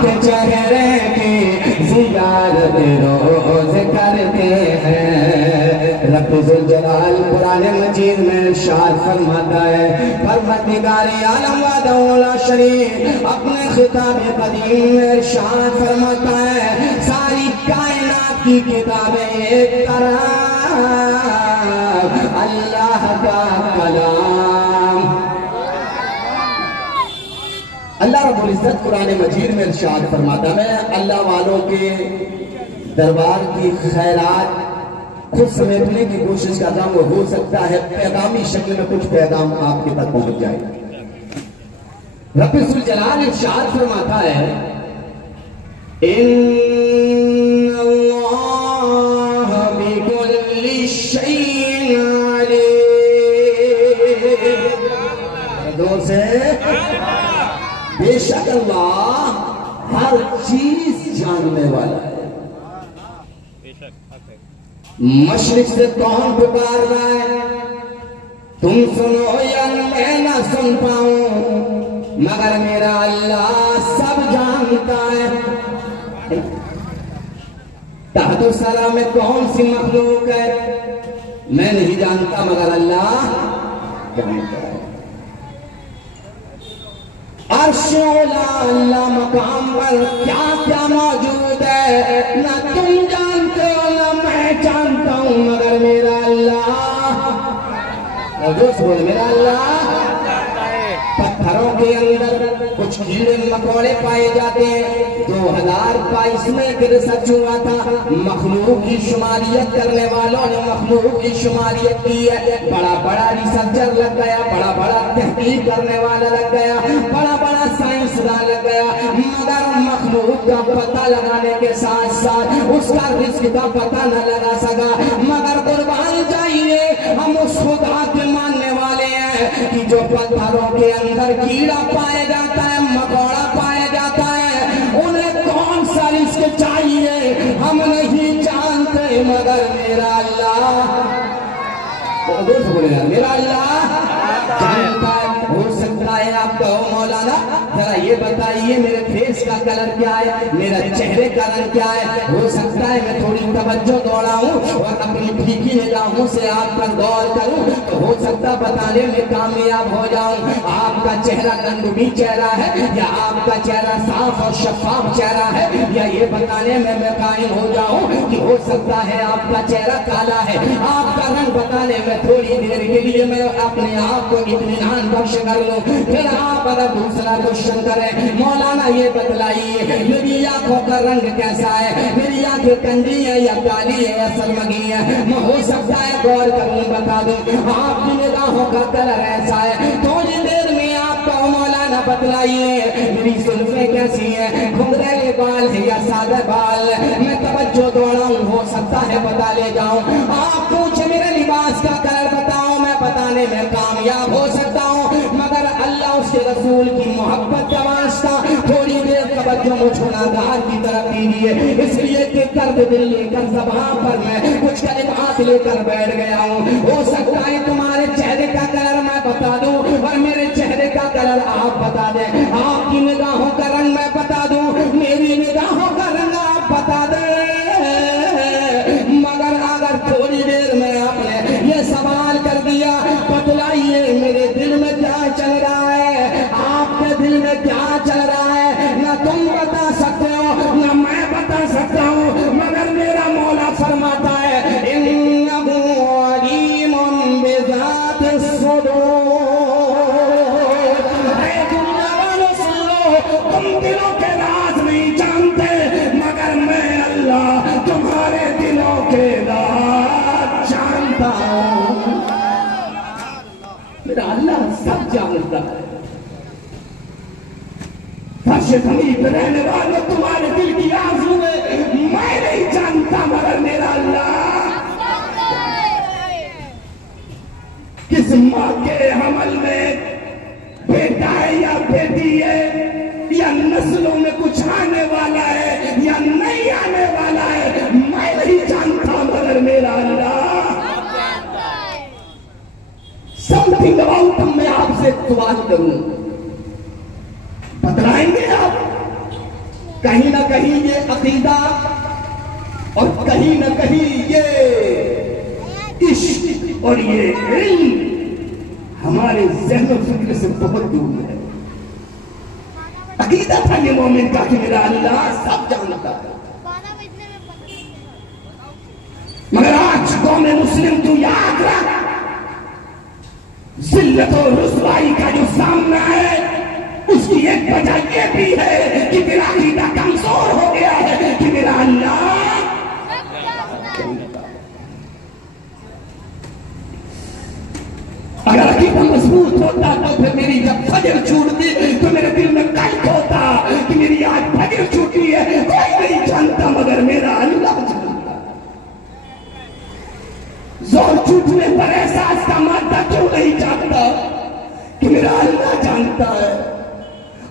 के चेहरे की जियारत रोज करते हैं। रब जुल जलाल कुरान मजीद में इरशाद फरमाता है, परवरदिगारे आलम व दौला शरीफ अपने खिताब कदीम में इरशाद फरमाता है, सारी कायनात की किताबें एक तरफ, अल्लाह का कलाम। अल्लाह रब्बुल इज्जत कुरान मजीद में इरशाद फरमाता है, अल्लाह वालों के दरबार की खैरात खुद समेटने की कोशिश कर रहा हूं, हो सकता है पैगामी शक्ल में कुछ पैगाम आपके तक पहुंच जाएगा। रब्बुल जलाल इरशाद फरमाता है, इन्नल्लाह बिकुल्लि शैइन अलीम। जोर से, बेशक अल्लाह हर चीज जानने वाला है। मशरिक से कौन पुकार रहा है, तुम सुनो या मैं ना सुन पाऊं, मगर मेरा अल्लाह सब जानता है। तहत सरा में कौन सी मखलूक है, मैं नहीं जानता मगर अल्लाह जानता है। अर्श औला अल्लाह मकाम पर क्या क्या मौजूद है, ना तुम जानते हो ना मैं जानता हूं, मगर मेरा अल्लाह, दोस्त बोल, मेरा अल्लाह। पत्थरों के अंदर कुछ कीड़े मकोड़े पाए जाते हैं। 2022 में एक रिसर्च हुआ था, मखलूक की शुमारियत करने वालों ने मखलूक की शुमारियत की है। बड़ा बड़ा रिसर्चर लग गया, बड़ा बड़ा तहकीक करने वाला लग गया, बड़ा बड़ा साइंसदान लग गया, मगर मखलूक का पता लगाने के साथ साथ उसका रिस्क का पता न लगा सका। मगर कुर्बान जाइए, हम उस खुदा के मानने वाले हैं कि जो पत्थरों के अंदर कीड़ा पाया जाता है, मकोड़ा पाया जाता है, उन्हें कौन सा रिस्क चाहिए हम नहीं जानते, मगर मेरा अल्लाह, मेरा अल्लाह जानता है। हो सकता है आप कहो मौलाना जरा ये बताइए मेरे फेस का कलर क्या है, मेरा चेहरे का रंग क्या है। हो सकता है मैं थोड़ी तवज्जो दौड़ाऊं और अपनी फीकी निगाहों से आप पर गौर करूं, तो हो सकता बताने में कामयाब हो जाऊं। आपका चेहरा गंदगी चेहरा है या आपका चेहरा साफ और शफाफ चेहरा है, या ये बताने में मैं कायम हो जाऊं कि हो सकता है आपका चेहरा काला है। आपका रंग बताने में थोड़ी देर के लिए मैं अपने आप को इत्मीनान बख्श कर लूं, फिर आप अगर दूसरा क्वेश्चन करें, मौलाना ये बतलाइए मेरी आंखों का रंग कैसा है, मेरी आंखें कंडी है या काली है या सरमगी है। मैं हो सकता है गौर करूं, बता दूं आपकी निगाहों का कलर ऐसा है। थोड़ी देर में आपका मौलाना बतलाइए मेरी जुल्फें कैसी है, घुंघराले बाल है या सादा बाल। मैं तवज्जो दौड़ाऊं, हो सकता है बता ले जाऊं। आप पूछे मेरे लिबास का कलर बताओ, मैं बताने में कामयाब हो सकता हूं, मगर अल्लाह उसके रसूल की मोहब्बत का वास्ता थोड़ी देर तवज्जो मुझको नादार की तरफ दीजिए, इसलिए कि कर्द दिल लेकर ज़बान पर मैं कुछ कलिमात लेकर बैठ गया हूं। हो सकता है तुम्हारे चेहरे का कलर मैं बता दूं और मेरे चेहरे का कलर आप बता दें, आपकी निगाहों का रंग मैं बता दूं, मेरी निगाहों का रंग आप बता दें, मगर अगर थोड़ी देर में आपने ये सवाल कर दिया, बतलाइए मेरे दिल में क्या चल रहा है, आपके दिल में क्या चल रहा है, ना तुम बता सकते हो ना मैं बता सकता हूं, मगर मेरा मौला फरमाता है इन्नहु अलीमुन बिज़ातिस सुदूर। दुनिया वालों सुन लो, तुम दिलों के राज नहीं जानते, मगर मैं अल्लाह तुम्हारे दिलों के राज जानता हूं। मेरा अल्लाह सब जानता है। फर्श ज़मीन पे रहने वाले तुम्हारे दिल की आरज़ूएं मैं नहीं जानता, मगर मेरा अल्लाह। किस माँ के हमल में बेटा है या बेटी है, या नस्लों में कुछ आने वाला है या नहीं आने वाला है, मैं नहीं जानता, मगर मेरा अल्लाह समथिंग अबाउट। मैं आपसे सवाल करूं, बतलाएंगे आप? कहीं ना कहीं ये अकीदा और कहीं ना कहीं ये इश्क और ये इल्म हमारे ज़हन और फिक्र से बहुत दूर है। अकीदा था ये मोमिन का कि मेरा अल्लाह सब जानता है, मगर आज कौम मुस्लिम तू याद रख, जिल्लत और रुसवाई का जो सामना है उसकी एक वजह यह भी है कि तेरा अकीदा कमजोर हो गया है कि मेरा अल्लाह। अगर अकीदा मजबूत होता तो फिर मेरी जब फजर छूटती तो मेरे दिल में कष्ट होता कि मेरी आज फजर छूटी है, कोई नहीं जानता मगर मेरा अल्लाह जानता। जोर छूटने पर एहसास का मादा क्यों नहीं जानता कि मेरा अल्लाह जानता है।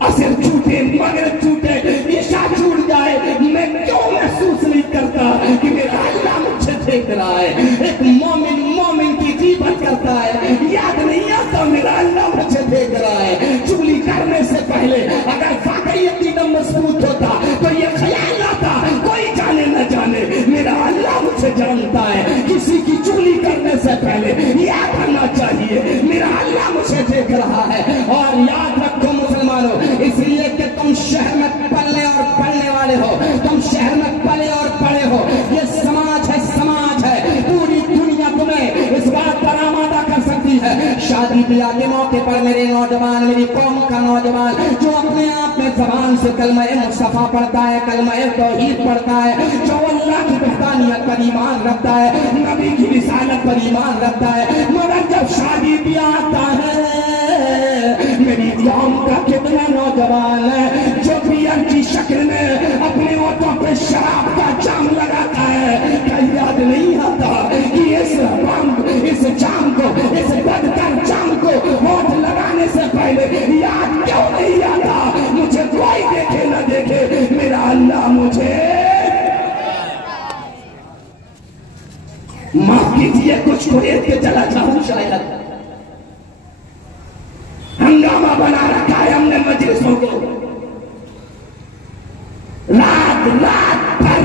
असर छूटे मगर छूटे ईशा छूट जाए, मैं क्यों महसूस नहीं करता कि मेरा अल्लाह मुझे देख रहा है। एक मोमिन मोमिन की ग़ीबत करता है, याद नहीं आता मेरा अल्लाह मुझे देख रहा है। चुगली करने से पहले अगर वाकई अकीदा मजबूत होता तो ये ख्याल आता कोई जाने न जाने मेरा अल्लाह मुझे जानता है। किसी की चुगली करने से पहले याद आना चाहिए मेरा अल्लाह मुझे देख रहा है। और याद रखो मुसलमानों, इसलिए कि तुम शहर में पलने और पढ़ने वाले हो, तुम शहर में पले और पढ़े हो, ये समाज है, समाज है, पूरी दुनिया तुम्हें इस बात पर आमादा कर सकती है। शादी ब्याह के मौके पर मेरे नौजवान, मेरी कौम का नौजवान जो अपने आप में जबान से कलमा मुस्तफा पढ़ता है, कलमा तौहीद पढ़ता है, जो अल्लाह की वहदानियत पर ईमान रखता है, नबी की रिसालत पर ईमान रखता है, मगर जब शादी ब्याह आता है मेरी कौम का कितना नौजवान है जो बियर की शक्ल में अपने ओठों पे शराब का जाम लगाता है। क्या याद नहीं आता कि इस जाम को, इस बदतर जाम को होठ लगाने से पहले याद क्यों नहीं आता मुझे कोई देखे न देखे मेरा अल्लाह मुझे माफ कीजिए। कुछ को देख के चला जाऊं, शायद हंगामा बना रखा है हमने मजलिसों को, रात रात भर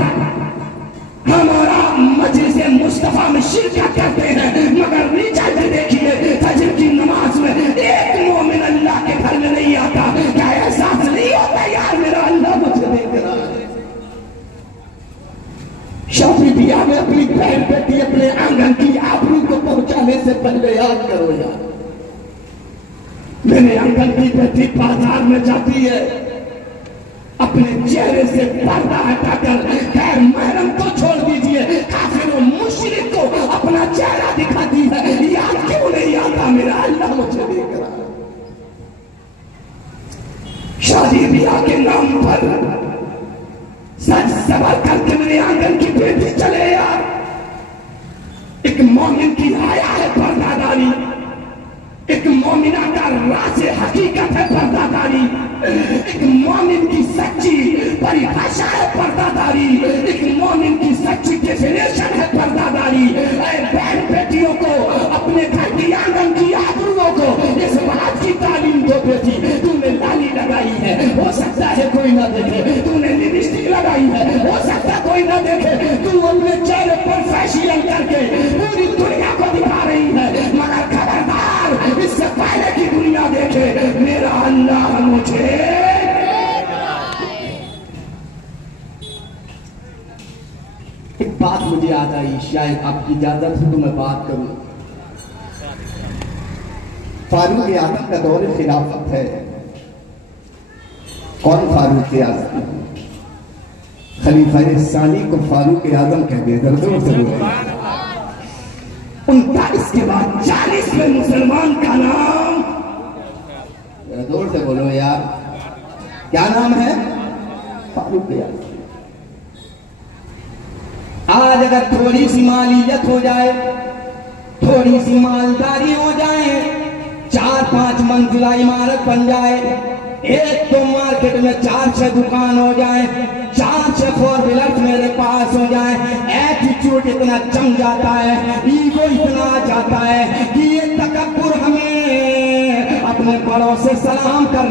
हमारा मजलिस मुस्तफा में शिरकत करते हैं, मगर रिजल्ट देखिए फजर की नमाज में एक मोमिन अल्लाह के घर में नहीं आता। क्या एहसास नहीं होता यार मेरा अल्लाह मुझे देख रहा है। शादी ब्याह में अपनी बहन बेटी अपने आंगन की आबरू को पहुंचाने से पहले याद करो यार, मेरे अंकल की बेटी बाजार में जाती है, अपने चेहरे से पर्दा हटाकर गैर महरम को छोड़ दीजिए, काफिर और मुशरिक को अपना चेहरा दिखाती है। याद क्यों नहीं आता मेरा अल्लाह मुझे देख रहा है। शादी ब्याह के नाम पर सच सवाल करके मेरे आंगन की बेटी चले यार। एक मोमिन की आया है पर्दादारी, एक मोमिना का राज हकीकत है पर्दादारी, एक मोमिन की सच्ची परिभाषा है पर्दादारी, एक मोमिन की सच्ची डेफिनेशन है पर्दादारी। बहन बेटियों को, अपने घर की आंगन की आबरूओं को इस बात की तालीम दो बेटी, तूने लाली लगाई है हो सकता है कोई ना देखे, तूने लिपस्टिक लगाई है हो सकता कोई ना देखे, तू अपने चेहरे पर फैशियल करके पूरी दुनिया को दिखा रही है, मगर खबरदार इससे पहले की दुनिया देखे मेरा अल्लाह मुझे। एक बात मुझे याद आई, शायद आपकी इजाजत हो तो मैं बात करूं। फारूक आजम का दौर खिलाफत है। कौन फारूक आजम? खलीफा सानी को फारूक आजम कहते हैं। 39 के बाद 40 में मुसलमान का नाम, जोर से बोलो यार, क्या नाम है? फारूक आजम। आज अगर थोड़ी सी मालियत हो जाए, थोड़ी सी मालदारी हो जाए, 4-5 मंजिला इमारत बन जाए, एक तो मार्केट में 4-6 दुकान हो जाए, 4-6 4 व्हीलर मेरे पास हो जाए, एटीट्यूड इतना जम जाता है, ईगो इतना आ जाता है कि ये तकब्बुर हमें अपने बड़ों से सलाम कर